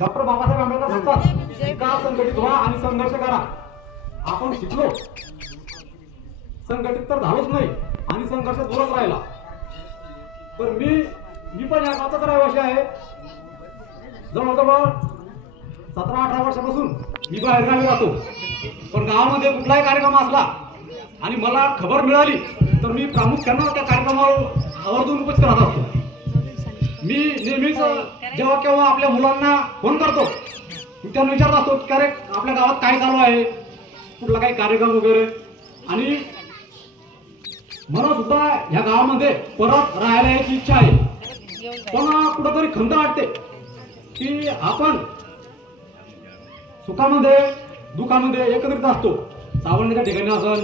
Doctor Babasaheb Ambedkar म्हणतात का संघटित व्हा आणि संघर्ष करा. आपण शिकलो, संघटित तर झालोच नाही आणि संघर्ष दूरच राहिला. तर मी पण या गावाचाच रहिवासी आहे. जवळजवळ 17-18 वर्षापासून मी बाहेरगावी राहतो. पण गावामध्ये कुठलाही कार्यक्रम असला आणि मला खबर मिळाली तर मी प्रामुख्याने त्या कार्यक्रमावर आवर्जून उपस्थित राहत असतो. मी नेहमीच जेव्हा केव्हा आपल्या मुलांना फोन करतो त्यांना विचारत असतो की अरे आपल्या गावात काय चालू आहे, कुठला काही कार्यक्रम वगैरे. आणि मला सुद्धा ह्या गावामध्ये परत राहायला यायची इच्छा आहे. पण कुठंतरी खंत वाटते की आपण सुखामध्ये दुःखामध्ये एकत्रित असतो. सावंतच्या ठिकाणी असेल,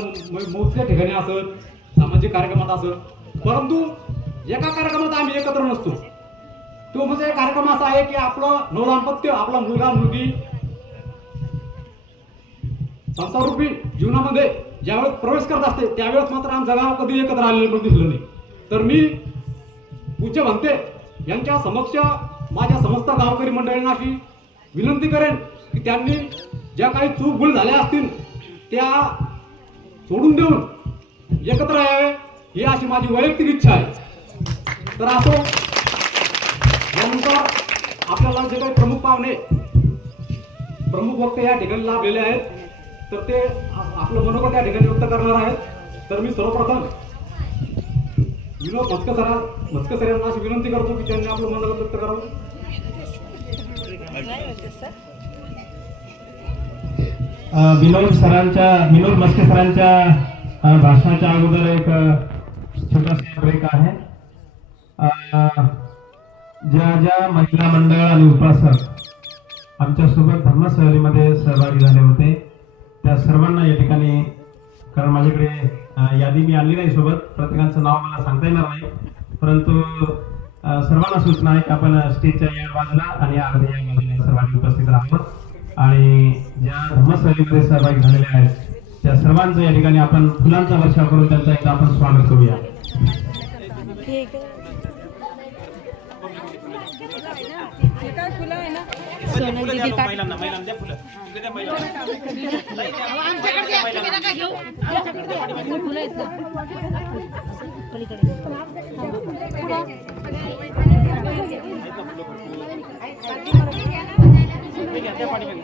मौजच्या ठिकाणी असेल, सामाजिक कार्यक्रमात असेल, परंतु एका कार्यक्रमात आम्ही एकत्र नसतो. तो म्हणजे कार्यक्रम असा आहे की आपलं नवदाम्पत्य, आपला मुलगा मुलगी संसाररूपी जीवनामध्ये ज्यावेळेस प्रवेश करत असते त्यावेळेस मात्र आमचं गाव कधी एकत्र आलेलं दिसलं नाही. तर मी पूज्य म्हणते यांच्या समक्ष माझ्या समस्त गावकरी मंडळींना अशी विनंती करेन की त्यांनी ज्या काही चूक भूल झाल्या असतील त्या सोडून देऊन एकत्र यावे ही अशी माझी वैयक्तिक इच्छा आहे. तर असो, यानंतर आपल्याला जे काही प्रमुख पाहुणे प्रमुख वक्ते या ठिकाणी लाभलेले आहेत तर ते आपलं मनोगत या ठिकाणी व्यक्त करणार आहेत. तर मी सर्वप्रथम विनोद म्हस्के सर यांना अशी विनंती करतो की त्यांनी आपलं मनोगत व्यक्त करावं. विनोद म्हस्के सरांच्या भाषणाच्या अगोदर एक छोटासा ब्रेक आहे. ज्या महिला मंडळ आणि उपासक आमच्या सोबत धर्मसहलीमध्ये सहभागी झाले होते त्या सर्वांना या ठिकाणी, कारण माझ्याकडे यादी मी आणली नाही सोबत, प्रत्येकाचं नाव मला सांगता येणार नाही, परंतु सर्वांना सूचना आहे की आपण स्टेजच्या या बाजूला आणि अर्ध्या या बाजूला सर्वांनी उपस्थित राहावं आणि ज्या धर्मसहलीमध्ये सहभागी झालेले आहेत त्या सर्वांचं या ठिकाणी आपण फुलांचा वर्षाव करून त्यांचं एकदा आपण स्वागत करूया.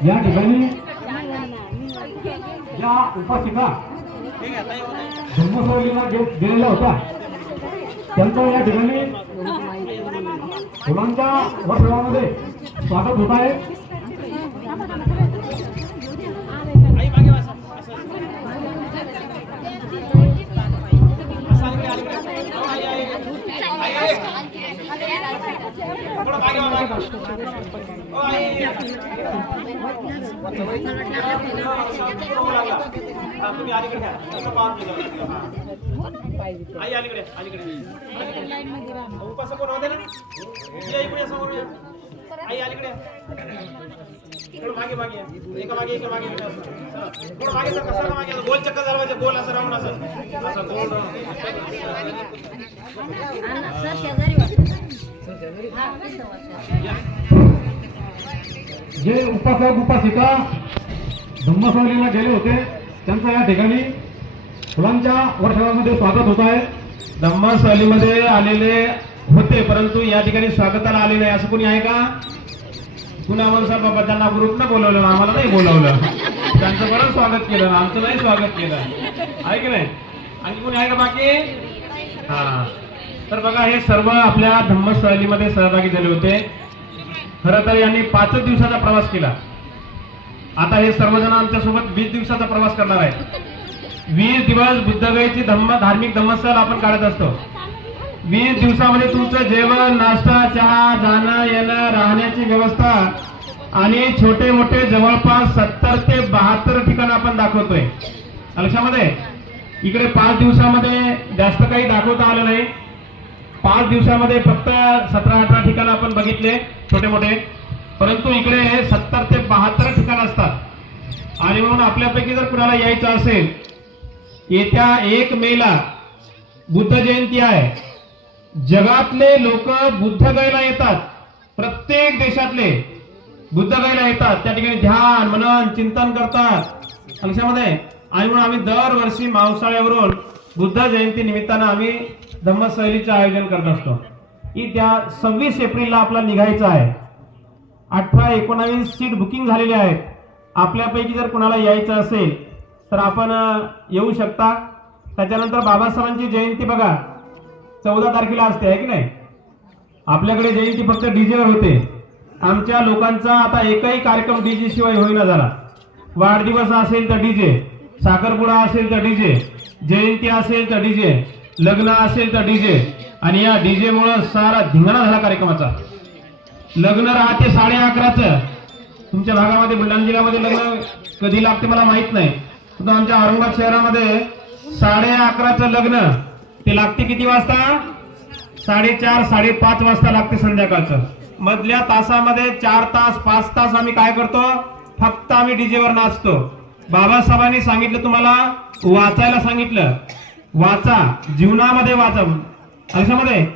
या ठिकाणी ज्या उपासिका धर्मसहलीला गेलेल्या होत्या त्यांचं या ठिकाणी फुलांच्या वर्षावामध्ये स्वागत होत आहे. गोल चक्कर दरवाजा गोल असं राऊंड असं गोल जे उपासक उपासिका धम्मसहलीला गेले होते त्यांचं या ठिकाणी फुलांच्या वर्षावामध्ये स्वागत होत आहे. धम्मसहलीमध्ये आलेले होते परंतु या ठिकाणी स्वागताला आले नाही असं कोणी आहे का? कुणा आम्हाला बाबा त्यांना ग्रुपनं बोलवलं, आम्हाला नाही बोलवलं, त्यांचं बरं स्वागत केलं, आमचं नाही स्वागत केलं आहे की नाही? आणखी कोणी आहे का बाकी? हा, तर बघा हे सर्व आपल्या धम्मसहलीमध्ये सहभागी झाले होते. खरं तर यांनी 5 दिवसाचा प्रवास केला. आता हे सर्वजण आमच्यासोबत 20 दिवसाचा प्रवास करणार आहेत. 20 दिवस बुद्धगयेची धार्मिक धम्मसहल आपण काढत असतो. 20 दिवसामध्ये तुमचं जेवण, नाश्ता, चहा, जाणं येणं, राहण्याची व्यवस्था आणि छोटे मोठे जवळपास 70 ते 72 ठिकाण आपण दाखवतोय. लक्षामध्ये इकडे 5 दिवसामध्ये जास्त काही दाखवता आलं नाही. 5 दिवसामध्ये फक्त 17-18 ठिकाण आपण बघितले छोटे मोठे, परंतु इकडे 70 ते 72 ठिकाण असतात. आणि म्हणून आपल्यापैकी जर कुणाला यायचं असेल, येत्या 1 मेला बुद्ध जयंती आहे. जगातले लोक बुद्धगयेला येतात प्रत्येक देशातले बुद्धगयेला येतात, त्या ठिकाणी ध्यान मनन चिंतन करतात लक्षामध्ये. आणि म्हणून आम्ही दरवर्षी मावसाळ्यावरून बुद्ध जयंती निमित्तानं आम्ही धम्मसहलीचं आयोजन करत असतो. की त्या 26 एप्रिलला आपला निघायचं आहे. 18-19 सीट बुकिंग झालेले आहेत. आपल्यापैकी जर कोणाला यायचं असेल तर आपण येऊ शकता. त्याच्यानंतर बाबासाहेबांची जयंती बघा 14 तारखेला असते आहे की नाही. आपल्याकडे जयंती फक्त डीजेवर होते. आमच्या लोकांचा आता एकही कार्यक्रम डीजे शिवाय होईना झाला. वाढदिवस असेल तर डीजे, साखरपुडा असेल तर डीजे, जयंती असेल तर डीजे, लग्न असेल तर डीजे. आणि या डीजे मुळे सारा धिंगाणा झाला कार्यक्रमाचा. लग्न राहते 11:30चं. तुमच्या भागामध्ये बुलढाणा जिल्ह्यामध्ये लग्न कधी लागते मला माहित नाही. पण आमच्या औरंगाबाद शहरामध्ये 11:30चं लग्न ते लागते किती वाजता? 4:30-5:30 वाजता लागते संध्याकाळचं. मधल्या तासामध्ये 4 तास 5 तास आम्ही काय करतो? फक्त आम्ही डीजेवर नाचतो. बाबासाहेबांनी सांगितलं तुम्हाला वाचायला सांगितलं. वाचा, जीवनामध्ये वाचा. अशामध्ये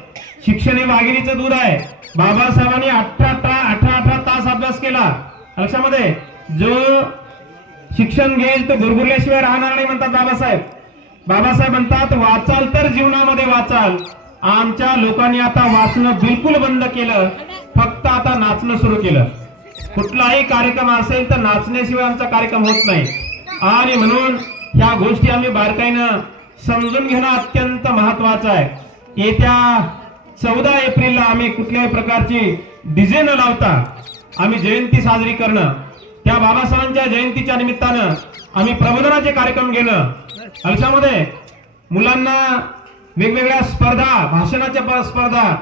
शिक्षण हे वाघिणीचं दूध आहे. बाबासाहेबांनी 18 तास अभ्यास केला. लक्षामध्ये जो शिक्षण घेईल तो गुरगुरल्याशिवाय राहणार नाही म्हणतात बाबासाहेब. बाबासाहेब म्हणतात वाचाल तर जीवनामध्ये वाचाल. आमच्या लोकांनी आता वाचणं बिलकुल बंद केलं, फक्त आता नाचणं सुरू केलं. कुठलाही कार्यक्रम असेल तर नाचण्याशिवाय आमचा कार्यक्रम होत नाही. आणि म्हणून ह्या गोष्टी आम्ही बारकाईनं समजून घेणं अत्यंत महत्वाचं आहे. येत्या 14 एप्रिलला आम्ही कुठल्याही प्रकारची डीजे न लावता आम्ही जयंती साजरी करणं. त्या बाबासाहेबांच्या जयंतीच्या निमित्तानं आम्ही प्रबोधनाचे कार्यक्रम घेणं. लक्षामध्ये मुलांना वेगवेगळ्या स्पर्धा, भाषणाच्या स्पर्धा,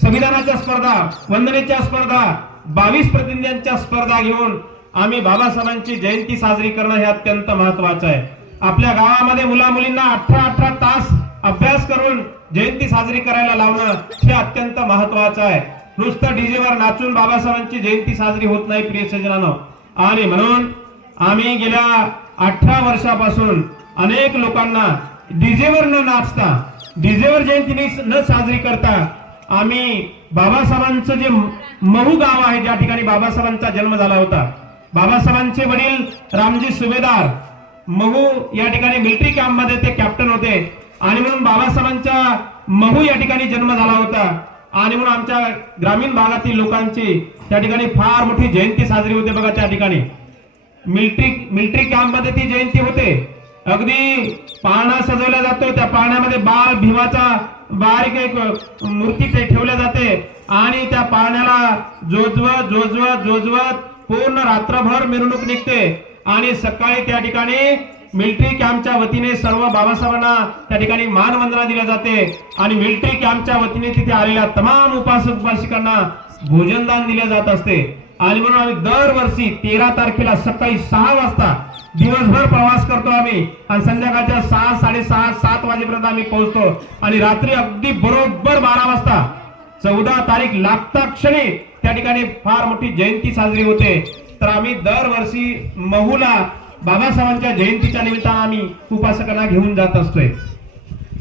संविधानाच्या स्पर्धा, वंदनेच्या स्पर्धा, 22 प्रतिनिधींच्या स्पर्धा घेऊन आम्ही बाबासाहेबांची जयंती साजरी करणं हे अत्यंत महत्वाचं आहे. आपल्या गावामध्ये मुला मुलींना 18 तास अभ्यास करून जयंती साजरी करायला लावणं हे अत्यंत महत्वाचं आहे. नुसतं डीजेवर नाचून बाबासाहेबांची जयंती साजरी होत नाही प्रिय सज्जनांनो. आणि म्हणून आम्ही गेल्या 18 वर्षापासून अनेक लोकांना डीजेवर न नाचता, डीजेवर जयंती न साजरी करता आम्ही बाबासाहेबांचं जे महू गाव आहे, ज्या ठिकाणी बाबासाहेबांचा जन्म झाला होता, बाबासाहेबांचे वडील रामजी सुभेदार महू या ठिकाणी मिलिटरी कॅम्प मध्ये ते कॅप्टन होते. आणि म्हणून बाबासाहेबांचा महू या ठिकाणी जन्म झाला होता. आणि म्हणून आमच्या ग्रामीण भागातील लोकांची त्या ठिकाणी फार मोठी जयंती साजरी होते. बघा त्या ठिकाणी मिलिटरी कॅम्प मध्ये ती जयंती होते. अगदी पाळणा सजवला जातो. त्या पाळण्यामध्ये बाल भीमाचा बारीक एक मूर्ती ते ठेवल्या जाते. आणि त्या पाळण्याला जोजवत पूर्ण रात्रभर मिरवणूक निघते. आणि सकाळी त्या ठिकाणी मिलिटरी कॅम्पच्या वतीने सर्व बाबासाहेबांना त्या ठिकाणी मानवंदना दिल्या जाते. आणि मिलिटरी कॅम्पच्या वतीने तिथे आलेल्या तमाम उपासक उपासिकांना भोजनदान दिले जात असते. आणि म्हणून आम्ही दरवर्षी 13 तारखेला सकाळी 6 वाजता दिवसभर प्रवास करतो आम्ही. आणि संध्याकाळच्या 6, 6:30, 7 वाजेपर्यंत आम्ही पोहोचतो. आणि रात्री अगदी बरोबर 12 वाजता 14 तारीख लागता क्षणी त्या ठिकाणी फार मोठी जयंती साजरी होते. तर आम्ही दरवर्षी महूला बाबासाहेबांच्या जयंतीच्या निमित्तानं आम्ही उपासकांना घेऊन जात असतोय.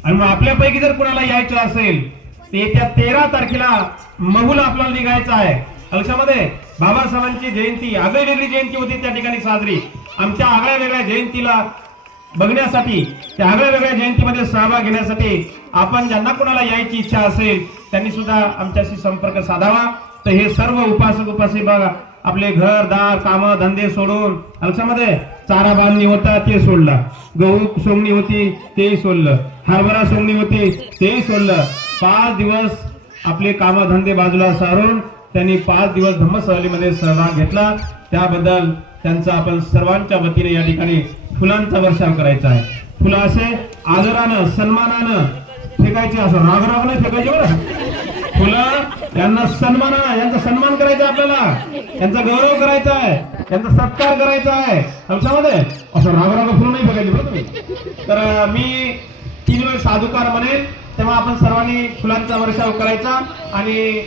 आणि मग आपल्यापैकी जर कुणाला यायचं असेल तर येत्या 13 तारखेला महूला आपल्याला निघायचं आहे. लक्षामध्ये बाबासाहेबांची जयंती आगळीवेगळी जयंती होती त्या ठिकाणी साजरी. आमच्या आगळ्या वेगळ्या जयंतीला बघण्यासाठी, त्या आगळ्या वेगळ्या जयंतीमध्ये सहभाग घेण्यासाठी आपण ज्यांना कोणाला यायची इच्छा असेल त्यांनी सुद्धा आमच्याशी संपर्क साधावा. तर हे सर्व उपासक उपासिका आपले घरदार काम धंदे सोडून, लक्षामध्ये चारा बांधणी होता ते सोडला, गहू सोंगणी होती तेही सोडलं, हरभरा सोंगणी होती तेही सोडलं. 5 दिवस आपले काम धंदे बाजूला सारून त्यांनी 5 दिवस धम्मसहलीमध्ये सहभाग घेतला. त्याबद्दल त्यांचा आपण सर्वांच्या वतीने या ठिकाणी फुलांचा वर्षाव करायचा आहे. फुलं असे आदरानं सन्मानानं फेकायचे, असं रागराग नाही फेकायचे बरं. फुलं यांना सन्मानानं, यांचा सन्मान करायचा, आपल्याला यांचा गौरव करायचा आहे, त्यांचा सत्कार करायचा आहे. आमच्यामध्ये असं रागराग फुलं नाही फेकायचे बरं तुम्ही. तर मी 3 वेळ साधुकार म्हणेन तेव्हा आपण सर्वांनी फुलांचा वर्षाव करायचा. आणि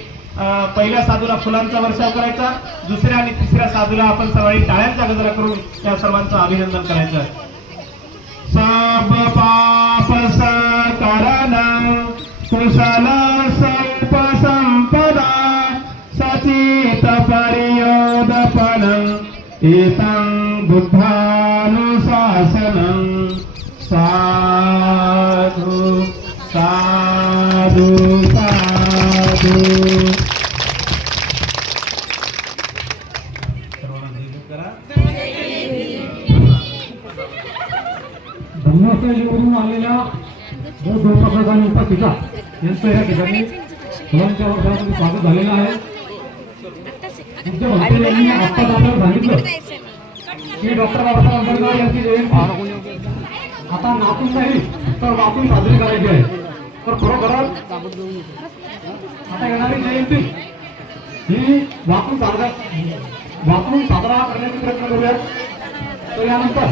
पहिल्या साधूला फुलांचा वर्षाव करायचा, दुसऱ्या आणि तिसऱ्या साधूला आपण सर्वांनी टाळ्यांचा गजरा करून त्या सर्वांचं अभिनंदन करायचं. सब पाप सकरण कुशल संपदा सती एतं बुद्धानुशासनं साधु साधु साधु. धम्मस्थळीवरून आलेल्या दोन पिता यांचं या ठिकाणी मुलांच्या वर्गामध्ये स्वागत झालेलं आहे. तुमच्या भक्तांनी यांनी आत्ताच आपल्याला सांगितलं की डॉक्टर बाबासाहेब आंबेडकर यांची जयंती आता नाचून नाही तर वाचून साजरी करायची आहे. तर खरोखरच आता येणारी जयंती ही वाचून साजरा करण्याचा प्रयत्न करूयात. तर यानंतर